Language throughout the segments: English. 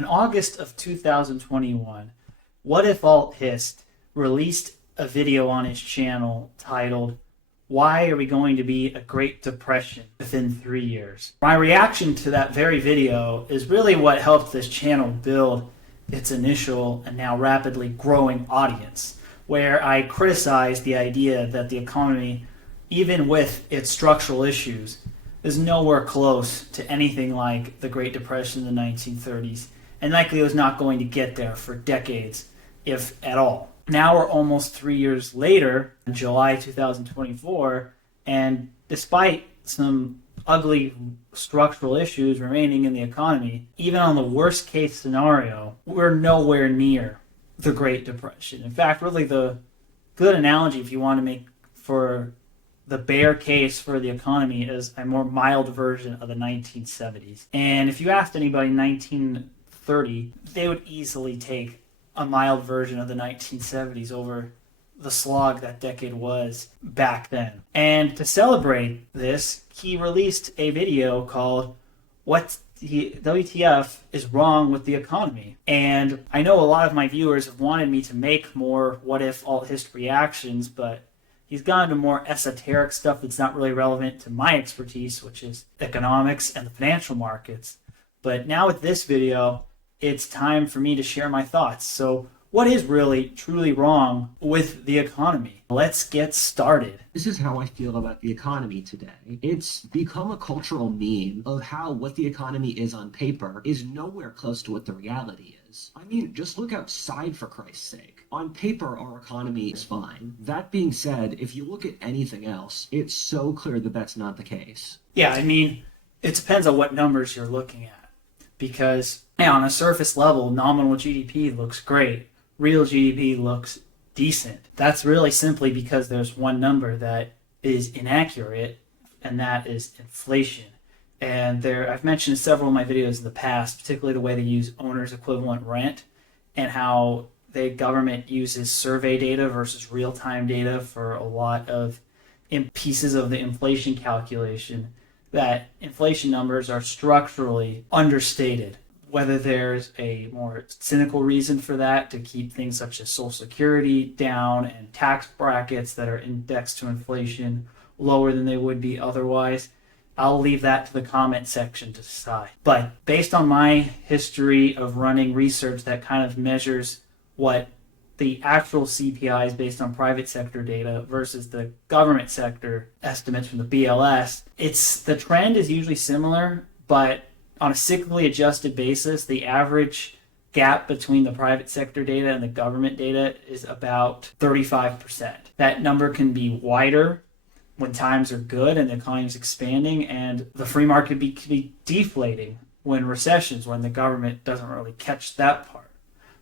In August of 2021, WhatifAltHist released a video on his channel titled, "Why Are We Going to Be a Great Depression Within 3 Years?" My reaction to that very video is really what helped this channel build its initial and now rapidly growing audience, where I criticized the idea that the economy, even with its structural issues, is nowhere close to anything like the Great Depression in the 1930s, and likely was not going to get there for decades, if at all. Now we're almost 3 years later, in July 2024, and despite some ugly structural issues remaining in the economy, even on the worst case scenario, we're nowhere near the Great Depression. In fact, really the good analogy, if you want to make for the bear case for the economy, is a more mild version of the 1970s. And if you asked anybody in 1930, they would easily take a mild version of the 1970s over the slog that decade was back then. And to celebrate this, he released a video called "What the WTF is Wrong with the Economy?" And I know a lot of my viewers have wanted me to make more WhatifAltHist reactions, but he's gone into more esoteric stuff that's not really relevant to my expertise, which is economics and the financial markets. But now with this video, it's time for me to share my thoughts. So what is really truly wrong with the economy? Let's get started. This is how I feel about the economy today. It's become a cultural meme of how what the economy is on paper is nowhere close to what the reality is. I mean, just look outside, for Christ's sake. On paper, our economy is fine. That being said, if you look at anything else, it's so clear that that's not the case. Yeah, I mean, it depends on what numbers you're looking at. Because on a surface level, nominal GDP looks great. Real GDP looks decent. That's really simply because there's one number that is inaccurate, and that is inflation. And I've mentioned in several of my videos in the past, particularly the way they use owner's equivalent rent and how the government uses survey data versus real-time data for a lot of pieces of the inflation calculation, that inflation numbers are structurally understated. Whether there's a more cynical reason for that, to keep things such as Social Security down and tax brackets that are indexed to inflation lower than they would be otherwise, I'll leave that to the comment section to decide. But based on my history of running research that kind of measures what the actual CPI is based on private sector data versus the government sector estimates from the BLS, the trend is usually similar, but on a cyclically adjusted basis, the average gap between the private sector data and the government data is about 35%. That number can be wider when times are good and the economy is expanding, and the free market can be deflating when recessions, when the government doesn't really catch that part.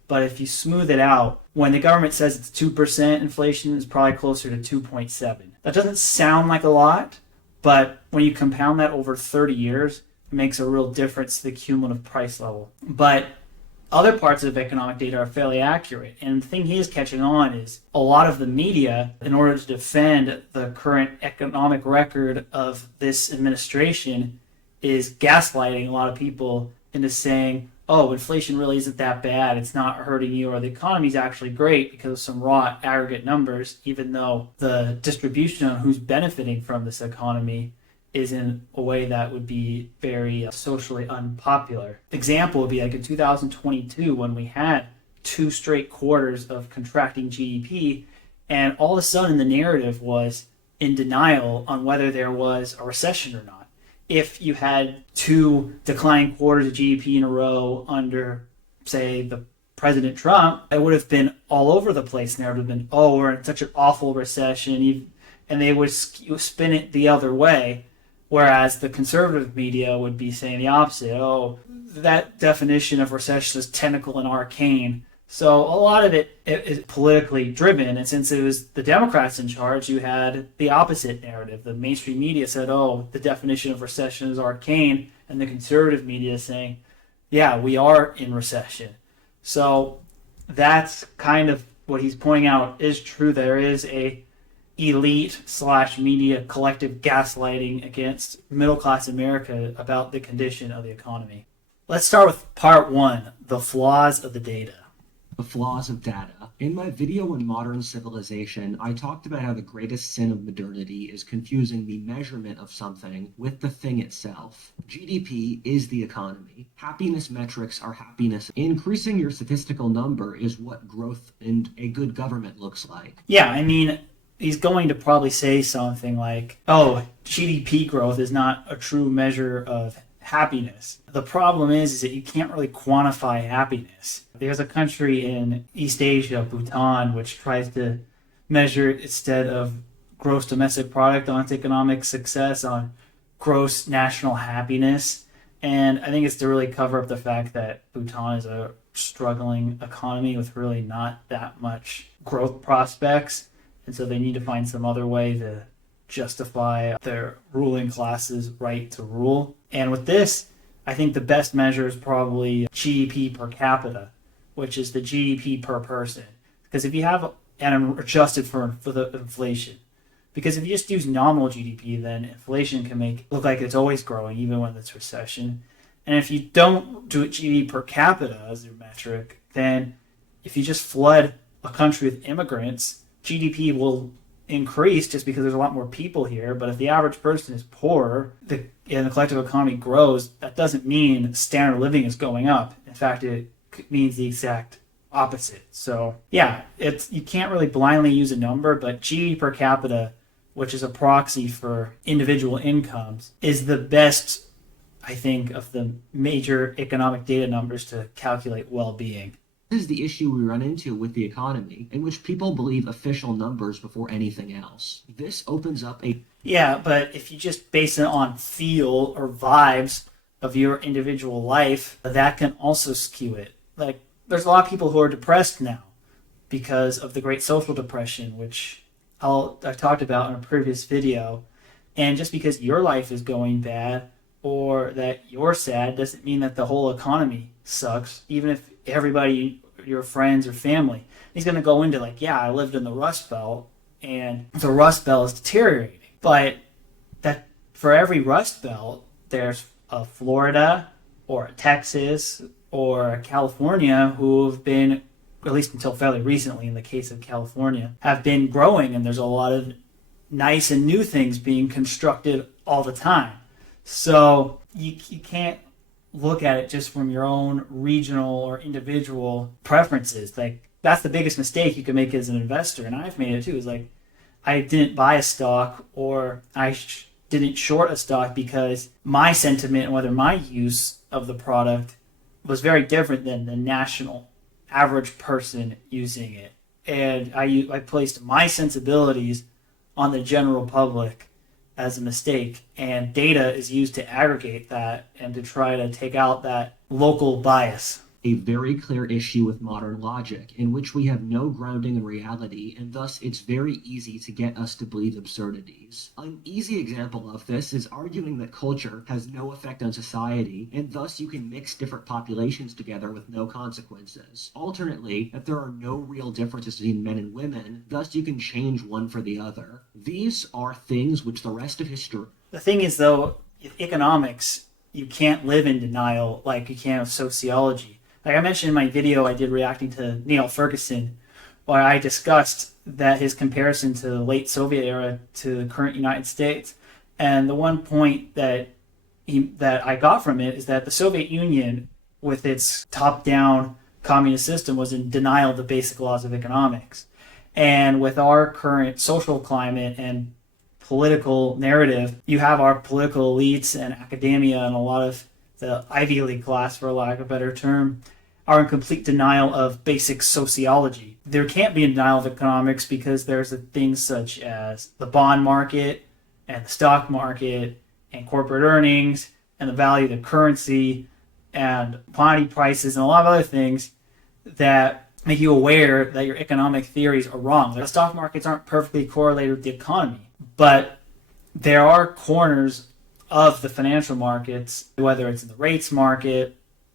But if you smooth it out, when the government says it's 2% inflation, it's probably closer to 2.7. That doesn't sound like a lot, but when you compound that over 30 years, it makes a real difference to the cumulative price level. But other parts of economic data are fairly accurate. And the thing he is catching on is a lot of the media, in order to defend the current economic record of this administration, is gaslighting a lot of people into saying, oh, inflation really isn't that bad, it's not hurting you, or the economy's actually great because of some raw aggregate numbers, even though the distribution on who's benefiting from this economy is in a way that would be very socially unpopular. Example would be like in 2022, when we had 2 straight quarters of contracting GDP, and all of a sudden the narrative was in denial on whether there was a recession or not. If you had 2 declining quarters of GDP in a row under, say, the President Trump, it would have been all over the place. And there would have been, oh, we're in such an awful recession, and they would spin it the other way. Whereas the conservative media would be saying the opposite. Oh, that definition of recession is technical and arcane. So a lot of it is politically driven. And since it was the Democrats in charge, you had the opposite narrative. The mainstream media said, oh, the definition of recession is arcane. And the conservative media is saying, yeah, we are in recession. So that's kind of what he's pointing out is true. There is a elite/media collective gaslighting against middle-class America about the condition of the economy. Let's start with part one, the flaws of the data. The flaws of data. In my video on modern civilization, I talked about how the greatest sin of modernity is confusing the measurement of something with the thing itself. GDP is the economy. Happiness metrics are happiness. Increasing your statistical number is what growth and a good government looks like. Yeah, I mean, he's going to probably say something like, oh, GDP growth is not a true measure of happiness. The problem is that you can't really quantify happiness. There's a country in East Asia, Bhutan, which tries to measure, instead of gross domestic product on its economic success, on gross national happiness. And I think it's to really cover up the fact that Bhutan is a struggling economy with really not that much growth prospects. And so they need to find some other way to justify their ruling class's right to rule. And with this, I think the best measure is probably GDP per capita, which is the GDP per person. Because if you have, and I'm adjusted for the inflation, because if you just use nominal GDP, then inflation can make it look like it's always growing, even when it's recession. And if you don't do it GDP per capita as your metric, then if you just flood a country with immigrants, GDP will increase just because there's a lot more people here. But if the average person is poor and the collective economy grows, that doesn't mean standard of living is going up. In fact, it means the exact opposite. So yeah, you can't really blindly use a number, but GDP per capita, which is a proxy for individual incomes, is the best, I think, of the major economic data numbers to calculate well-being. This is the issue we run into with the economy, in which people believe official numbers before anything else. This opens up a... Yeah, but if you just base it on feel or vibes of your individual life, that can also skew it. Like, there's a lot of people who are depressed now because of the Great Social Depression, which I talked about in a previous video. And just because your life is going bad or that you're sad doesn't mean that the whole economy sucks, even if everybody, your friends or family. He's going to go into like, yeah, I lived in the Rust Belt and the Rust Belt is deteriorating. But that for every Rust Belt, there's a Florida or a Texas or a California who have been, at least until fairly recently in the case of California, have been growing, and there's a lot of nice and new things being constructed all the time. So you can't look at it just from your own regional or individual preferences. Like, that's the biggest mistake you can make as an investor, and I've made it too, is like, I didn't buy a stock or I didn't short a stock because my sentiment and whether my use of the product was very different than the national average person using it. And I placed my sensibilities on the general public as a mistake, and data is used to aggregate that and to try to take out that local bias. A very clear issue with modern logic, in which we have no grounding in reality, and thus it's very easy to get us to believe absurdities. An easy example of this is arguing that culture has no effect on society, and thus you can mix different populations together with no consequences. Alternately, that there are no real differences between men and women, thus you can change one for the other. These are things which the rest of history... The thing is, though, with economics, you can't live in denial like you can with sociology. Like I mentioned in my video I did reacting to Neil Ferguson, where I discussed that his comparison to the late Soviet era to the current United States. And the one point that I got from it is that the Soviet Union, with its top-down communist system, was in denial of the basic laws of economics. And with our current social climate and political narrative, you have our political elites and academia and a lot of the Ivy League class, for lack of a better term, are in complete denial of basic sociology. There can't be a denial of economics because there's things such as the bond market and the stock market and corporate earnings and the value of the currency and commodity prices and a lot of other things that make you aware that your economic theories are wrong. The stock markets aren't perfectly correlated with the economy, but there are corners of the financial markets, whether it's in the rates market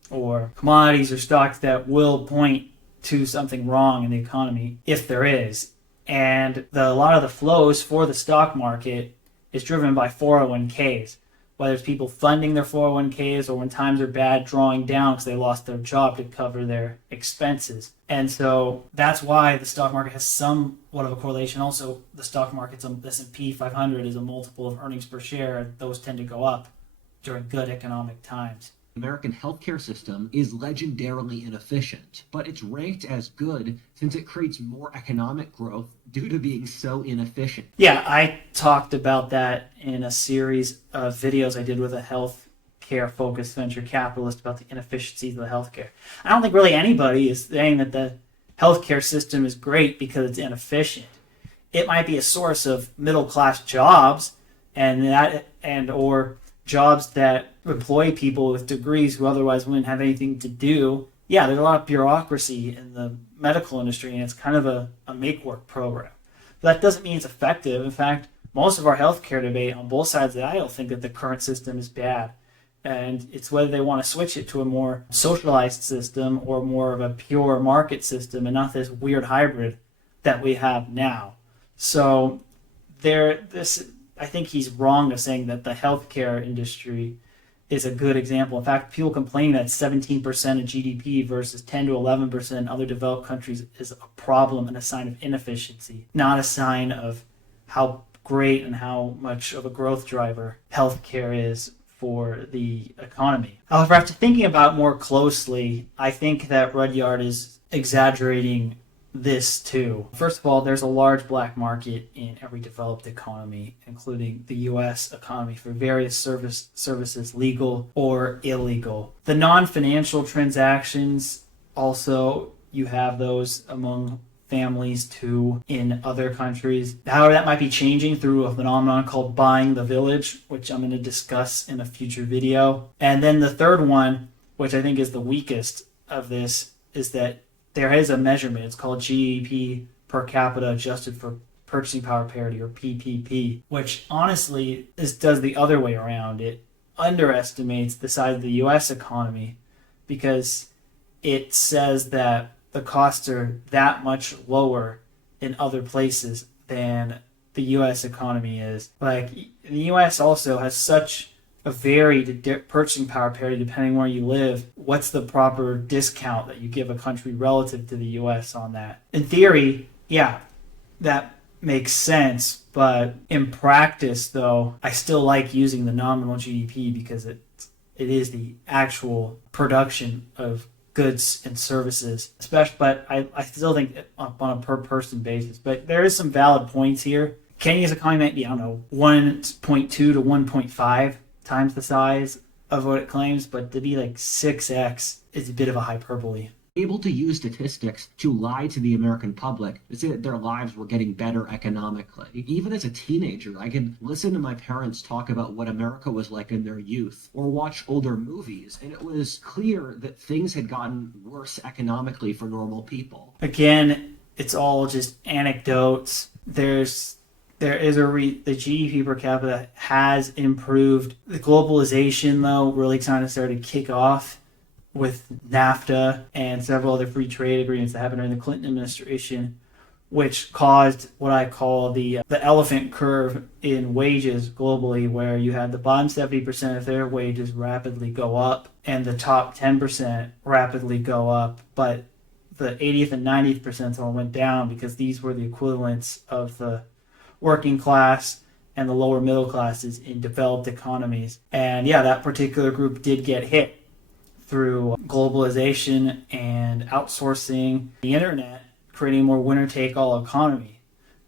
or commodities or stocks, that will point to something wrong in the economy, if there is. And a lot of the flows for the stock market is driven by 401ks. whether it's people funding their 401ks or when times are bad, drawing down because they lost their job to cover their expenses. And so that's why the stock market has somewhat of a correlation. Also, the stock market's S&P 500 is a multiple of earnings per share, and those tend to go up during good economic times. American healthcare system is legendarily inefficient, but it's ranked as good since it creates more economic growth due to being so inefficient. Yeah, I talked about that in a series of videos I did with a healthcare focused venture capitalist about the inefficiencies of the healthcare. I don't think really anybody is saying that the healthcare system is great because it's inefficient. It might be a source of middle class jobs or jobs that employ people with degrees who otherwise wouldn't have anything to do. Yeah, there's a lot of bureaucracy in the medical industry, and it's kind of a make-work program. But that doesn't mean it's effective. In fact, most of our healthcare debate on both sides of the aisle think that the current system is bad. And it's whether they want to switch it to a more socialized system or more of a pure market system and not this weird hybrid that we have now. So I think he's wrong to saying that the healthcare industry is a good example. In fact, people complain that 17% of GDP versus 10 to 11% in other developed countries is a problem and a sign of inefficiency, not a sign of how great and how much of a growth driver healthcare is for the economy. However, after thinking about it more closely, I think that Rudyard is exaggerating this too. First of all, there's a large black market in every developed economy, including the U.S. economy, for various services, legal or illegal. The non-financial transactions, also, you have those among families too in other countries. However, that might be changing through a phenomenon called buying the village, which I'm going to discuss in a future video. And then the third one, which I think is the weakest of this, is that there is a measurement. It's called GDP per capita adjusted for purchasing power parity, or PPP, which honestly does the other way around. It underestimates the size of the U.S. economy because it says that the costs are that much lower in other places than the U.S. economy is. Like, the U.S. also has such a varied purchasing power parity depending where you live. What's the proper discount that you give a country relative to the U.S. on that? In theory, yeah, that makes sense, but in practice, though, I still like using the nominal GDP because it is the actual production of goods and services, but I still think on a per person basis. But there is some valid points here. Kenya's economy might be, 1.2 to 1.5 times the size of what it claims, but to be like 6x is a bit of a hyperbole. Able to use statistics to lie to the American public to say that their lives were getting better economically. Even as a teenager, I could listen to my parents talk about what America was like in their youth, or watch older movies, and it was clear that things had gotten worse economically for normal people. Again, it's all just anecdotes. The GDP per capita has improved. The globalization, though, really kind of started to kick off with NAFTA and several other free trade agreements that happened during the Clinton administration, which caused what I call the elephant curve in wages globally, where you had the bottom 70% of their wages rapidly go up and the top 10% rapidly go up, but the 80th and 90th percentile went down because these were the equivalents of the working class and the lower middle classes in developed economies. And yeah, that particular group did get hit through globalization and outsourcing, the internet, creating a more winner-take-all economy.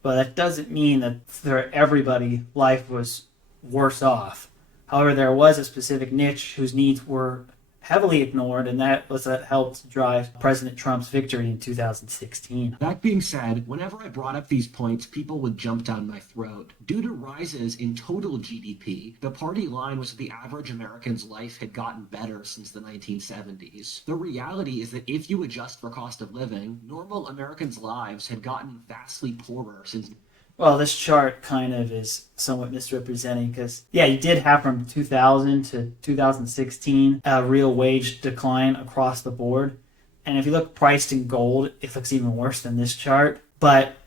But that doesn't mean that for everybody, life was worse off. However, there was a specific niche whose needs were heavily ignored, and that helped drive President Trump's victory in 2016. That being said, whenever I brought up these points, people would jump down my throat. Due to rises in total GDP, the party line was that the average American's life had gotten better since the 1970s. The reality is that if you adjust for cost of living, normal Americans' lives had gotten vastly poorer since... Well, this chart kind of is somewhat misrepresenting because, yeah, you did have from 2000 to 2016 a real wage decline across the board. And if you look priced in gold, it looks even worse than this chart. But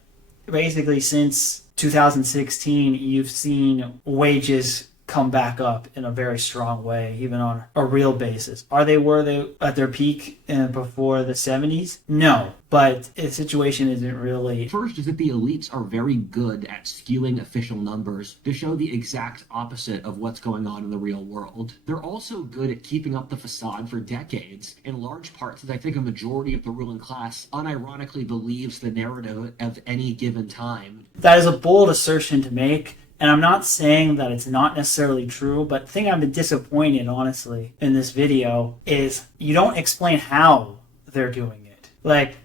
basically, since 2016, you've seen wages come back up in a very strong way, even on a real basis. Were they at their peak before the 70s? No, but the situation isn't really. First is that the elites are very good at skewing official numbers to show the exact opposite of what's going on in the real world. They're also good at keeping up the facade for decades, in large part because I think a majority of the ruling class unironically believes the narrative of any given time. That is a bold assertion to make. And I'm not saying that it's not necessarily true, but the thing I've been disappointed, honestly, in this video is you don't explain how they're doing it. Like,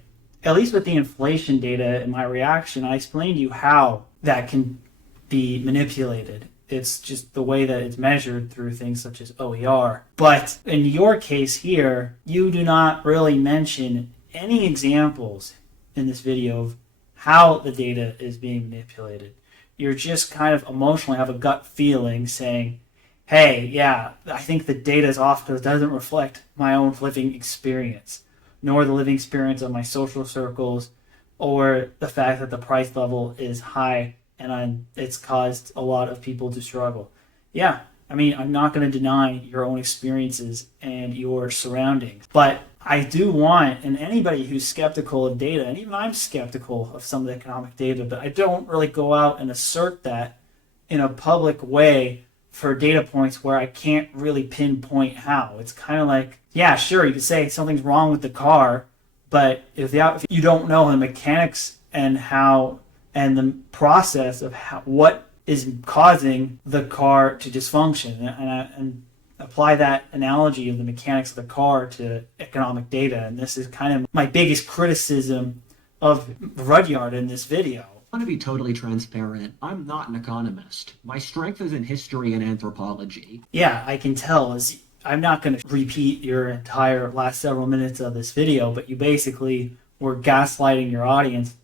at least with the inflation data in my reaction, I explained to you how that can be manipulated. It's just the way that it's measured through things such as OER. But in your case here, you do not really mention any examples in this video of how the data is being manipulated. You're just kind of emotionally have a gut feeling saying, hey, yeah, I think the data is off because it doesn't reflect my own living experience, nor the living experience of my social circles, or the fact that the price level is high and it's caused a lot of people to struggle. Yeah, I mean, I'm not going to deny your own experiences and your surroundings, but I do want, and anybody who's skeptical of data, and even I'm skeptical of some of the economic data, but I don't really go out and assert that in a public way for data points where I can't really pinpoint how. It's kind of like, yeah, sure, you could say something's wrong with the car, but if you don't know the mechanics and how and the process of what is causing the car to dysfunction, and apply that analogy of the mechanics of the car to economic data. And this is kind of my biggest criticism of Rudyard in this video. I want to be totally transparent. I'm not an economist. My strength is in history and anthropology. Yeah, I can tell. I'm not going to repeat your entire last several minutes of this video, but you basically were gaslighting your audience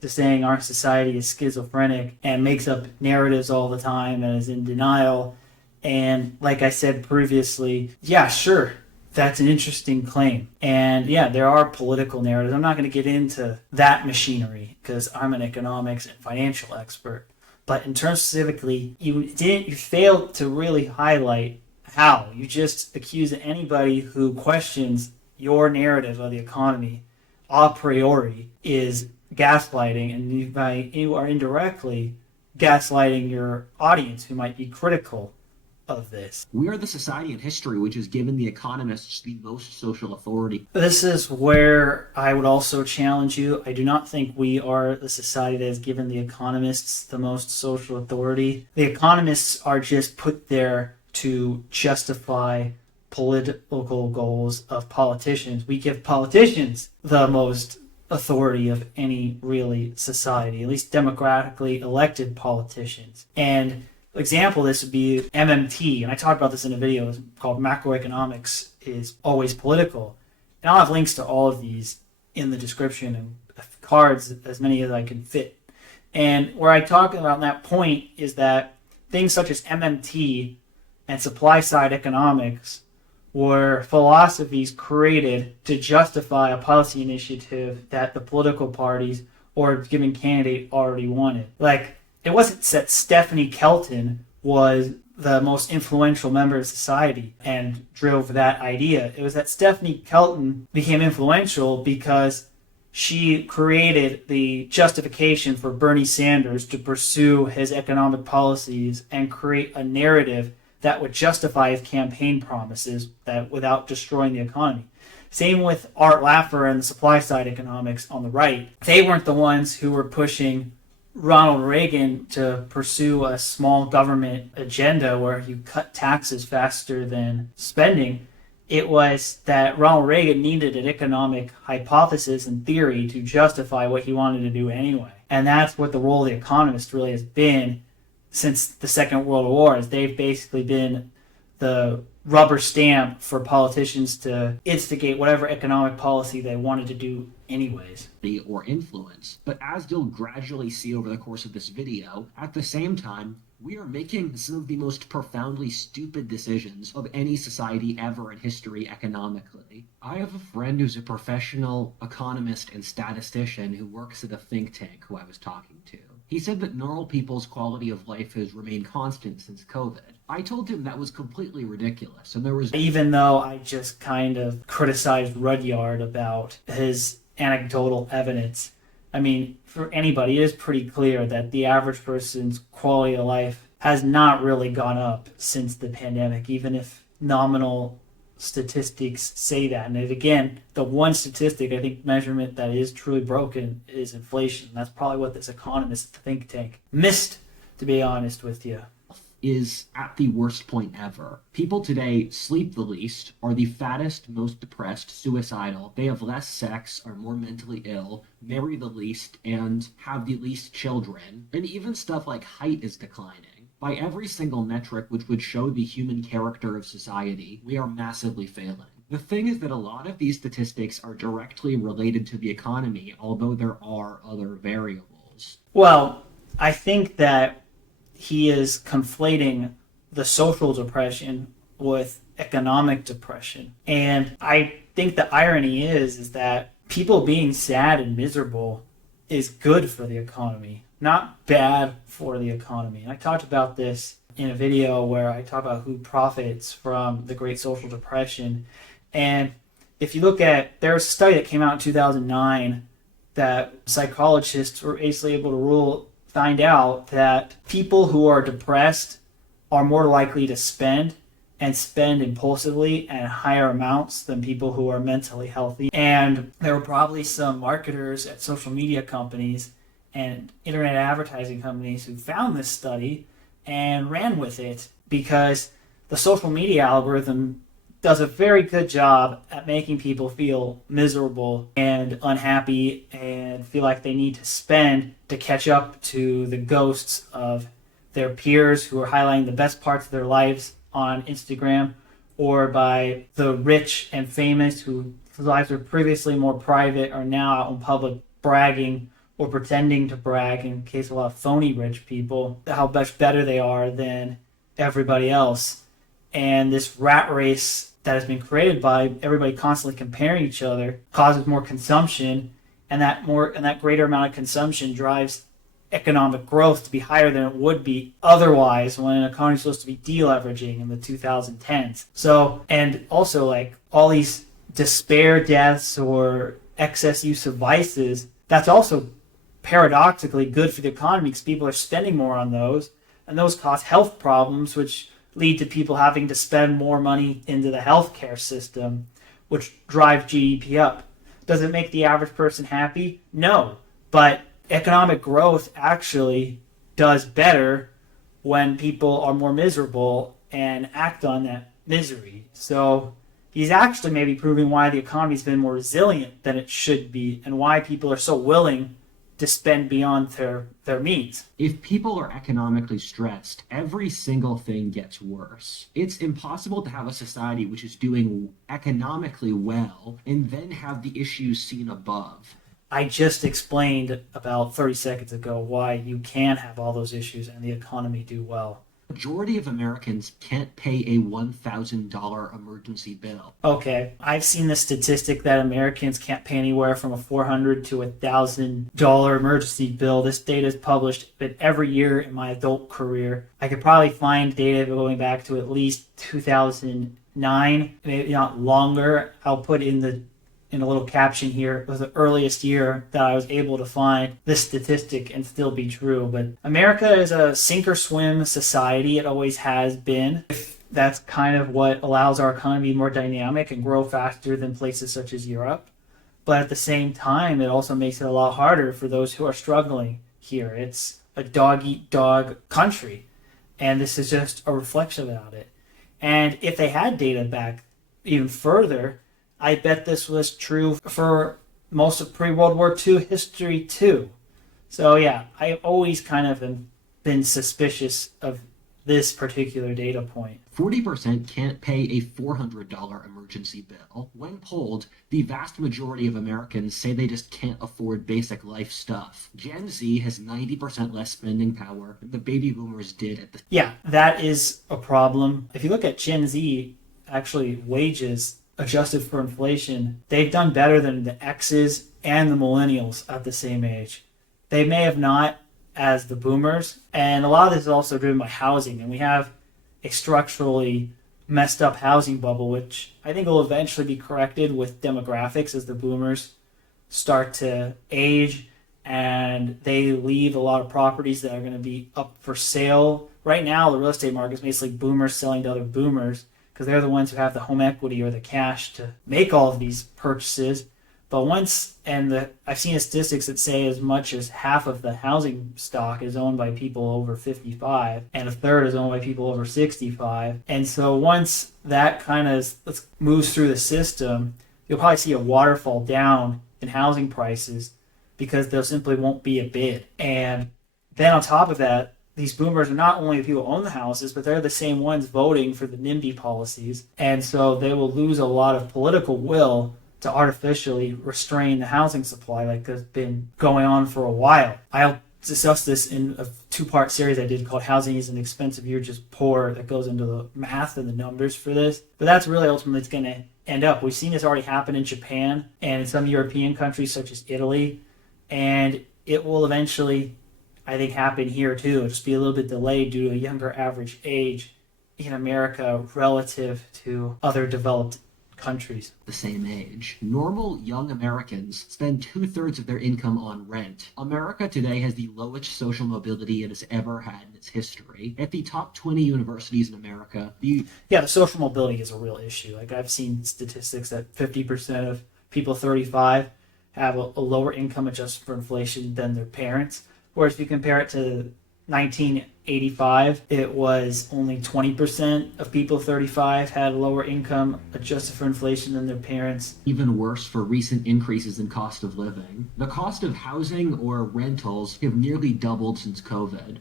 to saying our society is schizophrenic and makes up narratives all the time and is in denial. And like I said previously, yeah, sure, that's an interesting claim. And yeah, there are political narratives. I'm not going to get into that machinery because I'm an economics and financial expert. But in terms specifically, you failed to really highlight how. You just accuse anybody who questions your narrative of the economy a priori is gaslighting, and you are indirectly gaslighting your audience who might be critical of this. We are the society in history which has given the economists the most social authority. This is where I would also challenge you. I do not think we are the society that has given the economists the most social authority. The economists are just put there to justify political goals of politicians. We give politicians the most authority of any really society, at least democratically elected politicians. And example, this would be MMT, and I talked about this in a video called Macroeconomics is Always Political. And I'll have links to all of these in the description and cards, as many as I can fit. And where I talk about that point is that things such as MMT and supply side economics were philosophies created to justify a policy initiative that the political parties or a given candidate already wanted. Like, it wasn't that Stephanie Kelton was the most influential member of society and drove that idea. It was that Stephanie Kelton became influential because she created the justification for Bernie Sanders to pursue his economic policies and create a narrative that would justify his campaign promises that without destroying the economy. Same with Art Laffer and the supply side economics on the right. They weren't the ones who were pushing Ronald Reagan to pursue a small government agenda where you cut taxes faster than spending. It was that Ronald Reagan needed an economic hypothesis and theory to justify what he wanted to do anyway. And that's what the role of the economist really has been since the Second World War, is they've basically been the rubber stamp for politicians to instigate whatever economic policy they wanted to do anyways. Or influence. But as you'll gradually see over the course of this video, at the same time, we are making some of the most profoundly stupid decisions of any society ever in history economically. I have a friend who's a professional economist and statistician who works at a think tank who I was talking to. He said that normal people's quality of life has remained constant since COVID. I told him that was completely ridiculous, and there was... Even though I just kind of criticized Rudyard about his anecdotal evidence, I mean, for anybody, it is pretty clear that the average person's quality of life has not really gone up since the pandemic, even if nominal statistics say that. And again, the one statistic, I think, measurement that is truly broken is inflation. That's probably what this economist think tank missed, to be honest with you. Is at the worst point ever. People today sleep the least, are the fattest, most depressed, suicidal. They have less sex, are more mentally ill, marry the least, and have the least children. And even stuff like height is declining. By every single metric which would show the human character of society, we are massively failing. The thing is that a lot of these statistics are directly related to the economy, although there are other variables. Well, I think that he is conflating the social depression with economic depression. And I think the irony is that people being sad and miserable is good for the economy, not bad for the economy. And I talked about this in a video where I talk about who profits from the Great Social Depression. And if you look at, there's a study that came out in 2009 that psychologists were basically able to find out that people who are depressed are more likely to spend and spend impulsively and higher amounts than people who are mentally healthy. And there were probably some marketers at social media companies and internet advertising companies who found this study and ran with it, because the social media algorithm does a very good job at making people feel miserable and unhappy and feel like they need to spend to catch up to the ghosts of their peers who are highlighting the best parts of their lives on Instagram, or by the rich and famous whose lives were previously more private are now out in public bragging or pretending to brag, in case of a lot of phony rich people, how much better they are than everybody else. And this rat race that has been created by everybody constantly comparing each other causes more consumption, and that greater amount of consumption drives economic growth to be higher than it would be otherwise when an economy is supposed to be deleveraging in the 2010s. So, and also like all these despair deaths or excess use of vices, that's also paradoxically good for the economy because people are spending more on those, and those cause health problems, which lead to people having to spend more money into the healthcare system, which drive GDP up. Does it make the average person happy? No. But economic growth actually does better when people are more miserable and act on that misery. So he's actually maybe proving why the economy's been more resilient than it should be, and why people are so willing to spend beyond their means. If people are economically stressed, every single thing gets worse. It's impossible to have a society which is doing economically well and then have the issues seen above. I just explained about 30 seconds ago why you can have all those issues and the economy do well. Majority of Americans can't pay a $1,000 emergency bill. Okay, I've seen the statistic that Americans can't pay anywhere from a $400 to $1,000 emergency bill. This data is published every year in my adult career. I could probably find data going back to at least 2009, maybe not longer. I'll put in a little caption here. It was the earliest year that I was able to find this statistic and still be true. But America is a sink or swim society. It always has been. That's kind of what allows our economy to be more dynamic and grow faster than places such as Europe. But at the same time, it also makes it a lot harder for those who are struggling here. It's a dog-eat-dog country. And this is just a reflection about it. And if they had data back even further, I bet this was true for most of pre-World War II history too. So yeah, I've always kind of been suspicious of this particular data point. 40% can't pay a $400 emergency bill. When polled, the vast majority of Americans say they just can't afford basic life stuff. Gen Z has 90% less spending power than the baby boomers did at the... Yeah, that is a problem. If you look at Gen Z, actually wages adjusted for inflation, they've done better than the X's and the millennials at the same age. They may have not as the boomers, and a lot of this is also driven by housing. And we have a structurally messed up housing bubble, which I think will eventually be corrected with demographics as the boomers start to age and they leave a lot of properties that are going to be up for sale. Right now, the real estate market is basically boomers selling to other boomers because they're the ones who have the home equity or the cash to make all of these purchases. But I've seen statistics that say as much as half of the housing stock is owned by people over 55 and a third is owned by people over 65. And so once that kind of moves through the system, you'll probably see a waterfall down in housing prices because there simply won't be a bid. And then on top of that, these boomers are not only the people who own the houses, but they're the same ones voting for the NIMBY policies. And so they will lose a lot of political will to artificially restrain the housing supply like has been going on for a while. I'll discuss this in a two-part series I did called Housing is an Expensive, You're Just Poor, that goes into the math and the numbers for this. But that's really ultimately it's going to end up. We've seen this already happen in Japan and in some European countries such as Italy, and it will eventually, I think, happen here too. It'll just be a little bit delayed due to a younger average age in America relative to other developed countries. The same age. Normal young Americans spend 2/3 of their income on rent. America today has the lowest social mobility it has ever had in its history. At the top 20 universities in America, the social mobility is a real issue. Like I've seen statistics that 50% of people 35 have a lower income adjusted for inflation than their parents. Whereas if you compare it to 1985, it was only 20% of people 35 had lower income adjusted for inflation than their parents. Even worse for recent increases in cost of living. The cost of housing or rentals have nearly doubled since COVID.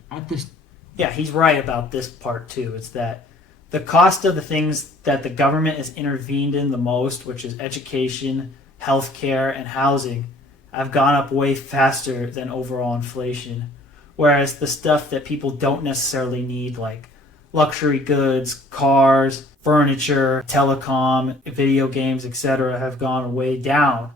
Yeah, he's right about this part too. It's that the cost of the things that the government has intervened in the most, which is education, healthcare, and housing, have gone up way faster than overall inflation. Whereas the stuff that people don't necessarily need, like luxury goods, cars, furniture, telecom, video games, etc., have gone way down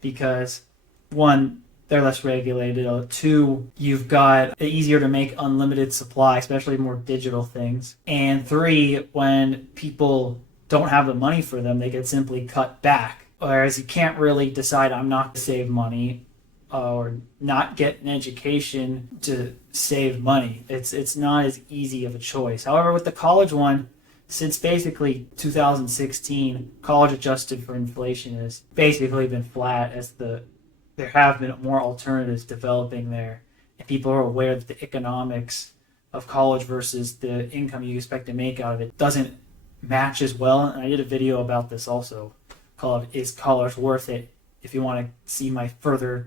because, one, they're less regulated. Two, you've got easier to make unlimited supply, especially more digital things. And three, when people don't have the money for them, they can simply cut back. Whereas you can't really decide, I'm not going to save money or not get an education to save money. It's not as easy of a choice. However, with the college one, since basically 2016, college adjusted for inflation has basically been flat as there have been more alternatives developing there. And people are aware that the economics of college versus the income you expect to make out of it doesn't match as well. And I did a video about this also called Is College Worth It? If you want to see my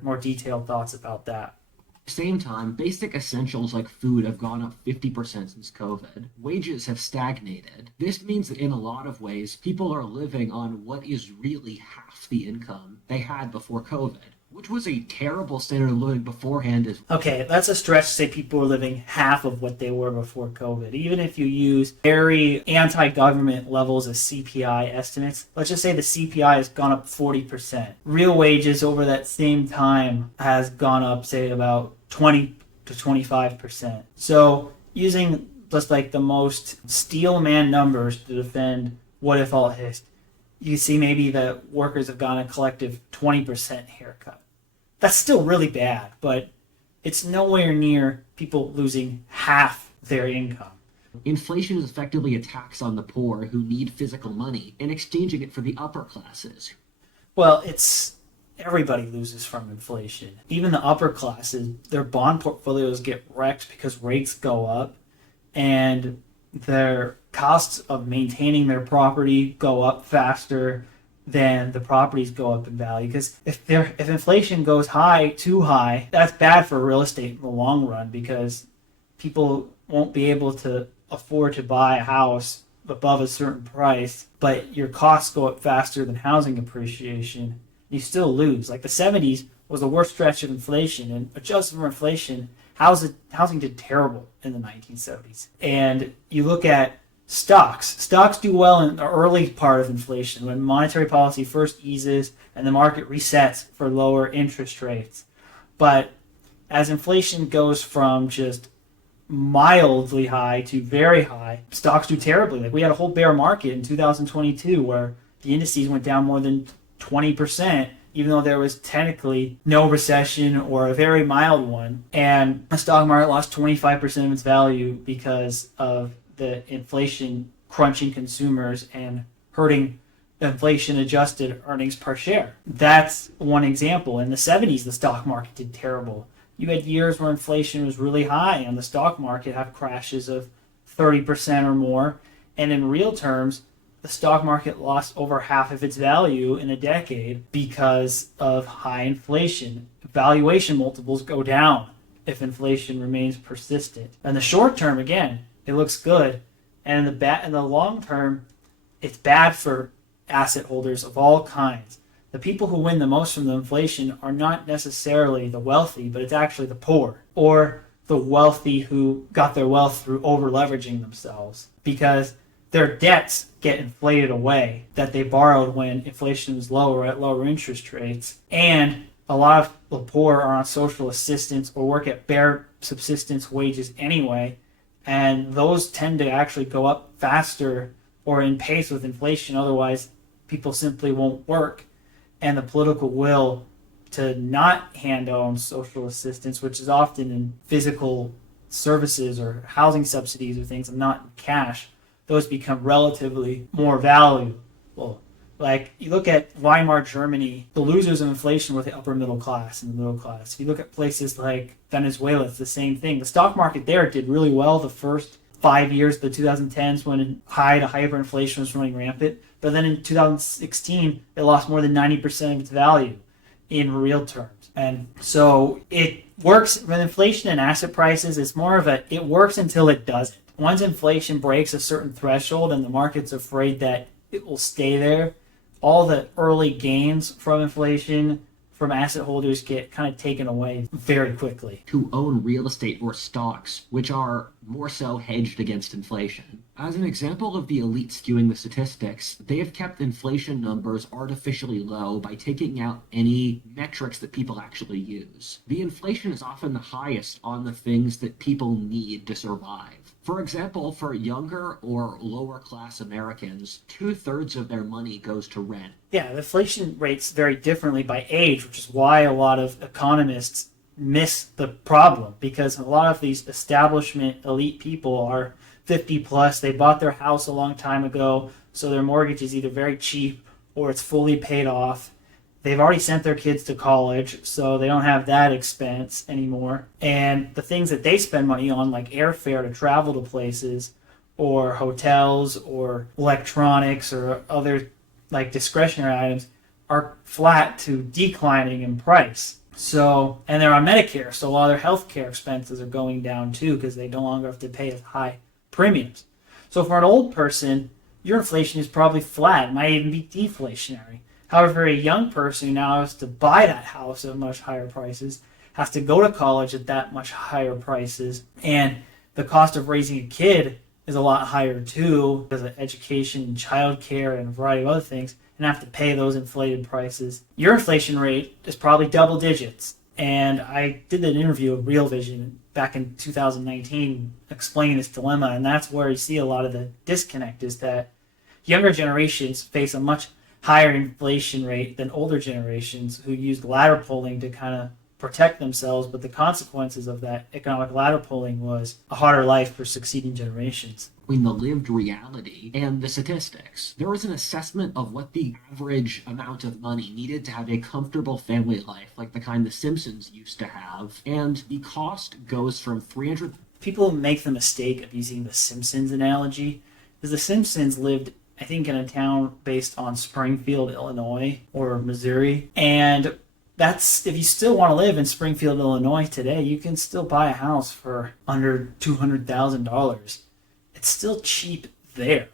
more detailed thoughts about that. Same time, basic essentials like food have gone up 50% since COVID. Wages have stagnated. This means that in a lot of ways, people are living on what is really half the income they had before COVID, which was a terrible standard of living beforehand. Okay, that's a stretch to say people were living half of what they were before COVID. Even if you use very anti-government levels of CPI estimates, let's just say the CPI has gone up 40%. Real wages over that same time has gone up, say, about 20 to 25%. So using just like the most steel man numbers to defend WhatifAltHist's, you see maybe that workers have gotten a collective 20% haircut. That's still really bad, but it's nowhere near people losing half their income. Inflation is effectively a tax on the poor who need physical money and exchanging it for the upper classes. Well, everybody loses from inflation. Even the upper classes, their bond portfolios get wrecked because rates go up and their costs of maintaining their property go up faster than the properties go up in value. Because if inflation goes too high, that's bad for real estate in the long run because people won't be able to afford to buy a house above a certain price, but your costs go up faster than housing appreciation. You still lose. Like the 70s was the worst stretch of inflation, and adjusted for inflation, housing did terrible in the 1970s. And you look at stocks do well in the early part of inflation when monetary policy first eases and the market resets for lower interest rates. But as inflation goes from just mildly high to very high, stocks do terribly. Like we had a whole bear market in 2022 where the indices went down more than 20%, even though there was technically no recession or a very mild one. And the stock market lost 25% of its value because of the inflation crunching consumers and hurting inflation adjusted earnings per share. That's one example. In the 70s, the stock market did terrible. You had years where inflation was really high and the stock market had crashes of 30% or more. And in real terms, the stock market lost over half of its value in a decade because of high inflation. Valuation multiples go down if inflation remains persistent. In the short term, again, it looks good. And in the long term, it's bad for asset holders of all kinds. The people who win the most from the inflation are not necessarily the wealthy, but it's actually the poor or the wealthy who got their wealth through over leveraging themselves, because their debts get inflated away that they borrowed when inflation was lower at lower interest rates. And a lot of the poor are on social assistance or work at bare subsistence wages anyway. And those tend to actually go up faster or in pace with inflation. Otherwise, people simply won't work. And the political will to not hand on social assistance, which is often in physical services or housing subsidies or things and not in cash, those become relatively more valuable. Like you look at Weimar Germany, the losers of inflation were the upper middle class and the middle class. If you look at places like Venezuela, it's the same thing. The stock market there did really well the first 5 years, the 2010s, when high to hyperinflation was running rampant. But then in 2016, it lost more than 90% of its value in real terms. And so it works with inflation and asset prices. It's more of it works until it doesn't. Once inflation breaks a certain threshold and the market's afraid that it will stay there, all the early gains from inflation from asset holders get kind of taken away very quickly. Who own real estate or stocks, which are more so hedged against inflation. As an example of the elite skewing the statistics, they have kept inflation numbers artificially low by taking out any metrics that people actually use. The inflation is often the highest on the things that people need to survive. For example, for younger or lower class Americans, 2/3 of their money goes to rent. Yeah, the inflation rates vary differently by age, which is why a lot of economists miss the problem, because a lot of these establishment elite people are 50 plus. They bought their house a long time ago, so their mortgage is either very cheap or it's fully paid off. They've already sent their kids to college, so they don't have that expense anymore. And the things that they spend money on, like airfare to travel to places, or hotels, or electronics, or other like discretionary items, are flat to declining in price. So, and they're on Medicare, so a lot of their healthcare expenses are going down too because they no longer have to pay as high premiums. So for an old person, your inflation is probably flat. It might even be deflationary. However, for a young person who now has to buy that house at much higher prices, has to go to college at that much higher prices, and the cost of raising a kid is a lot higher too because of education and childcare and a variety of other things, and have to pay those inflated prices. Your inflation rate is probably double digits. And I did an interview with Real Vision back in 2019 explaining this dilemma, and that's where you see a lot of the disconnect is that younger generations face a much higher inflation rate than older generations who used ladder pulling to kind of protect themselves, but the consequences of that economic ladder pulling was a harder life for succeeding generations. Between the lived reality and the statistics, there was an assessment of what the average amount of money needed to have a comfortable family life, like the kind the Simpsons used to have, and the cost goes from 300. People make the mistake of using the Simpsons analogy, because the Simpsons lived, I think, in a town based on Springfield, Illinois, or Missouri. And that's, if you still want to live in Springfield, Illinois today, you can still buy a house for under $200,000. It's still cheap there.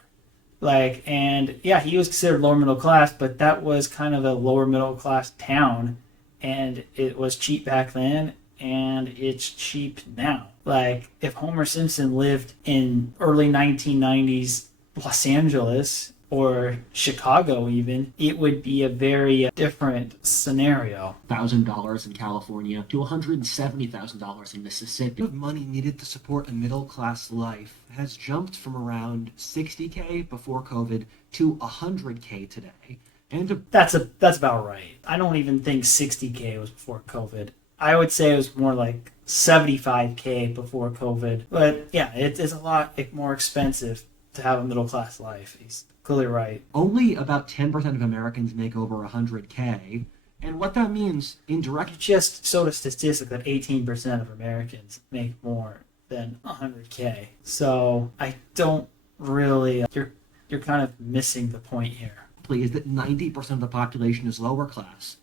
And yeah, he was considered lower middle class, but that was kind of a lower middle class town. And it was cheap back then, and it's cheap now. If Homer Simpson lived in early 1990s Los Angeles, or Chicago even, it would be a very different scenario. $1,000 in California to $170,000 in Mississippi. The money needed to support a middle-class life has jumped from around $60K before COVID to $100K today. And That's about right. I don't even think 60K was before COVID. I would say it was more like 75K before COVID. But yeah, it is a lot more expensive to have a middle class life. He's clearly right. only about 10% of Americans make over $100K. And what that means in direct... You just showed a statistic that 18% of Americans make more than 100K. So I don't really... You're kind of missing the point here. is that 90% of the population is lower class,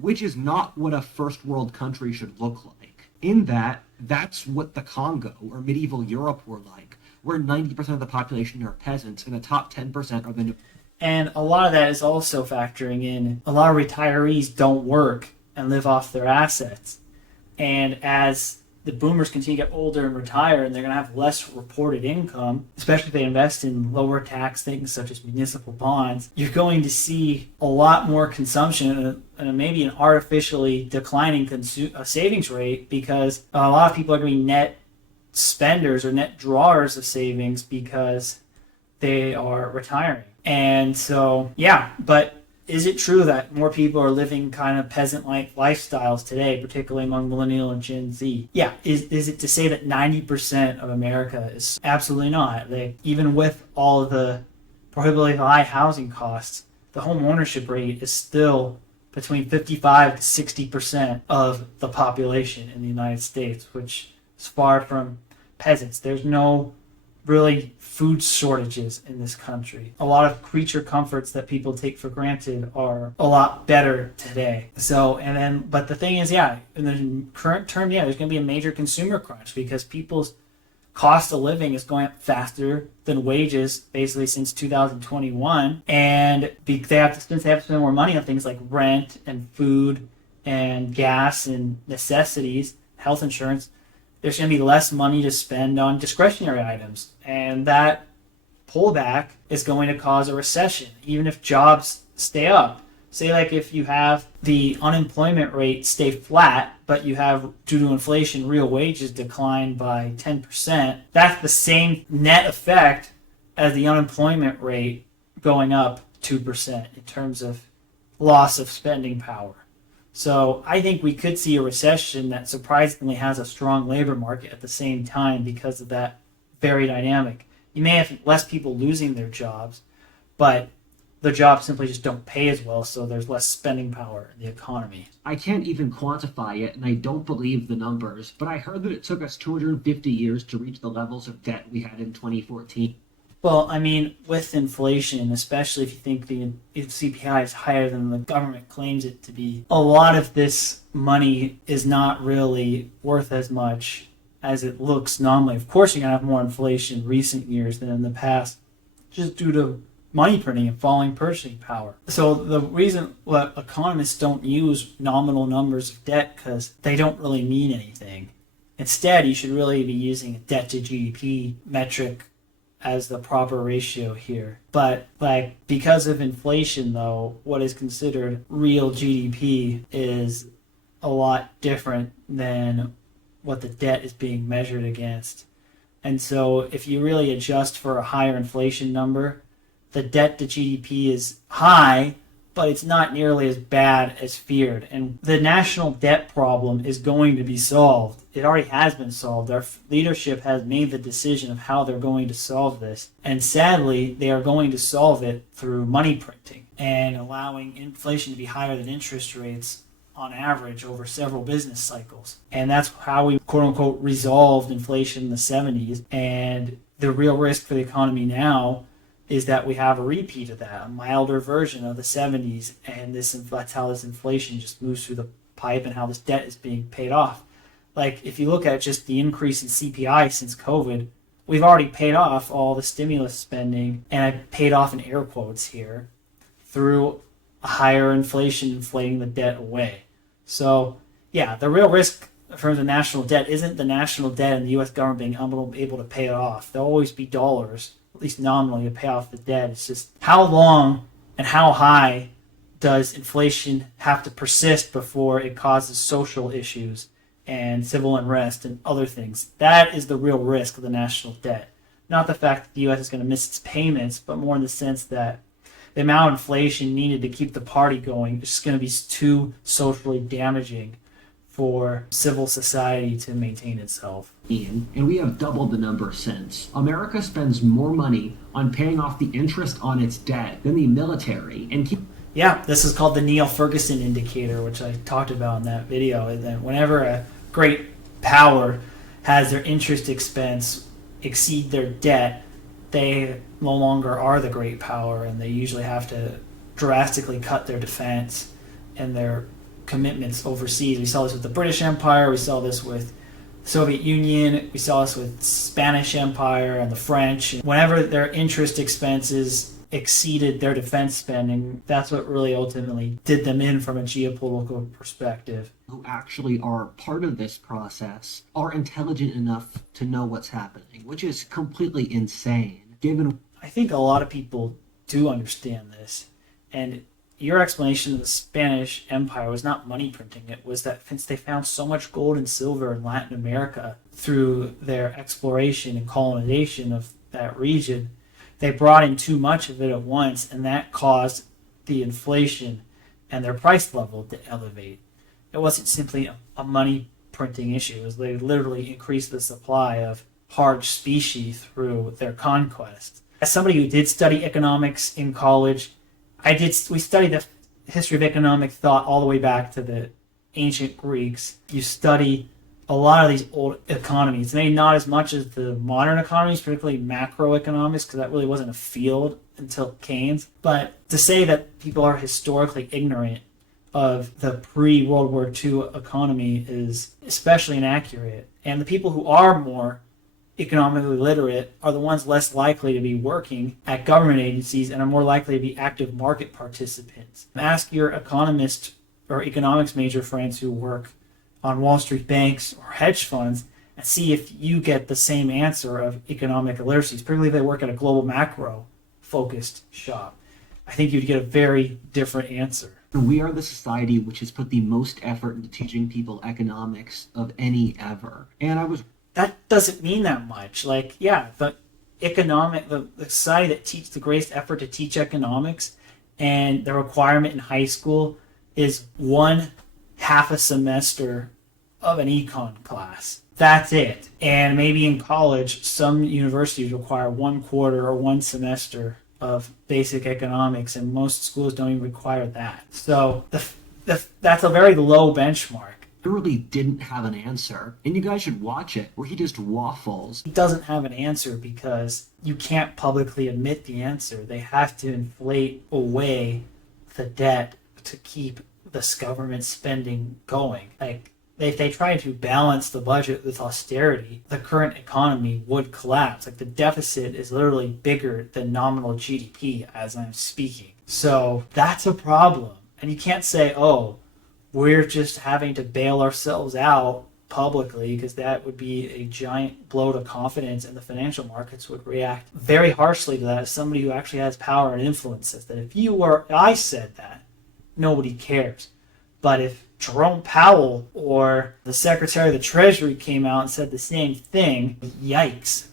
which is not what a first world country should look like. In that, that's what the Congo or medieval Europe were like, where 90% of the population are peasants and the top 10% are the... And a lot of that is also factoring in a lot of retirees don't work and live off their assets. And as the boomers continue to get older and retire, and they're going to have less reported income, especially if they invest in lower tax things such as municipal bonds, you're going to see a lot more consumption and maybe an artificially declining savings rate, because a lot of people are going to be net spenders or net drawers of savings because they are retiring. And so, yeah, but is it true that more people are living kind of peasant-like lifestyles today, particularly among millennial and Gen Z? Yeah. Is it to say that 90% of America is? Absolutely not. Even with all of the prohibitively high housing costs, the home ownership rate is still between 55 to 60% of the population in the United States, which is far from peasants. There's no really food shortages in this country. A lot of creature comforts that people take for granted are a lot better today. But the thing is, yeah, in the current term, yeah, there's going to be a major consumer crunch because people's cost of living is going up faster than wages basically since 2021. And since they have to spend more money on things like rent and food and gas and necessities, health insurance, there's going to be less money to spend on discretionary items. And that pullback is going to cause a recession, even if jobs stay up. Say, like, if you have the unemployment rate stay flat, but you have, due to inflation, real wages decline by 10%, that's the same net effect as the unemployment rate going up 2% in terms of loss of spending power. So I think we could see a recession that surprisingly has a strong labor market at the same time because of that very dynamic. You may have less people losing their jobs, but the jobs simply just don't pay as well, so there's less spending power in the economy. I can't even quantify it, and I don't believe the numbers, but I heard that it took us 250 years to reach the levels of debt we had in 2014. Well, I mean, with inflation, especially if you think the CPI is higher than the government claims it to be, a lot of this money is not really worth as much as it looks nominally. Of course, you're going to have more inflation in recent years than in the past, just due to money printing and falling purchasing power. So the reason what economists don't use nominal numbers of debt, because they don't really mean anything. Instead, you should really be using a debt to GDP metric as the proper ratio here. But because of inflation, though, what is considered real GDP is a lot different than what the debt is being measured against. And so if you really adjust for a higher inflation number, the debt to GDP is high, but it's not nearly as bad as feared. And the national debt problem is going to be solved. It already has been solved. Our leadership has made the decision of how they're going to solve this. And sadly, they are going to solve it through money printing and allowing inflation to be higher than interest rates on average over several business cycles. And that's how we, quote unquote, resolved inflation in the 70s. And the real risk for the economy now is that we have a repeat of that, a milder version of the 70s, and that's how this inflation just moves through the pipe and how this debt is being paid off. Like, if you look at just the increase in CPI since COVID, we've already paid off all the stimulus spending, and I paid off in air quotes here, through a higher inflation inflating the debt away. So, yeah, the real risk in terms of national debt isn't the national debt and the U.S. government being able to pay it off. There'll always be dollars at least nominally, to pay off the debt. It's just how long and how high does inflation have to persist before it causes social issues and civil unrest and other things? That is the real risk of the national debt. Not the fact that the U.S. is going to miss its payments, but more in the sense that the amount of inflation needed to keep the party going is just going to be too socially damaging for civil society to maintain itself. And we have doubled the number since. America spends more money on paying off the interest on its debt than the military, and Yeah, this is called the Neil Ferguson indicator, which I talked about in that video. And that whenever a great power has their interest expense exceed their debt, they no longer are the great power, and they usually have to drastically cut their defense and their commitments overseas. We saw this with the British Empire, we saw this with the Soviet Union, we saw this with Spanish Empire and the French. Whenever their interest expenses exceeded their defense spending, that's what really ultimately did them in from a geopolitical perspective. who actually are part of this process are intelligent enough to know what's happening, which is completely insane, given... I think a lot of people do understand this, and your explanation of the Spanish Empire was not money printing. It was that since they found so much gold and silver in Latin America through their exploration and colonization of that region, they brought in too much of it at once, and that caused the inflation and their price level to elevate. It wasn't simply a money printing issue. It was they literally increased the supply of hard specie through their conquest. As somebody who did study economics in college, we studied the history of economic thought all the way back to the ancient Greeks. You study a lot of these old economies, maybe not as much as the modern economies, particularly macroeconomics, because that really wasn't a field until Keynes. But to say that people are historically ignorant of the pre-World War II economy is especially inaccurate. And the people who are more economically literate are the ones less likely to be working at government agencies and are more likely to be active market participants. Ask your economist or economics major friends who work on Wall Street banks or hedge funds and see if you get the same answer of economic illiteracy, particularly if they work at a global macro focused shop. I think you'd get a very different answer. We are the society which has put the most effort into teaching people economics of any ever. And that doesn't mean that much. Like, yeah, the society that teaches the greatest effort to teach economics, and the requirement in high school is 1/2 a semester of an econ class. That's it. And maybe in college, some universities require 1/4 or 1 semester of basic economics, and most schools don't even require that. So that's a very low benchmark. Literally didn't have an answer, and you guys should watch it, where he just waffles. He doesn't have an answer because you can't publicly admit the answer. They have to inflate away the debt to keep this government spending going. Like, if they tried to balance the budget with austerity, the current economy would collapse. Like, the deficit is literally bigger than nominal GDP as I'm speaking. So that's a problem. And you can't say, oh, we're just having to bail ourselves out publicly, because that would be a giant blow to confidence, and the financial markets would react very harshly to that as somebody who actually has power and influence says that. If I said that, nobody cares. But if Jerome Powell or the Secretary of the Treasury came out and said the same thing, yikes.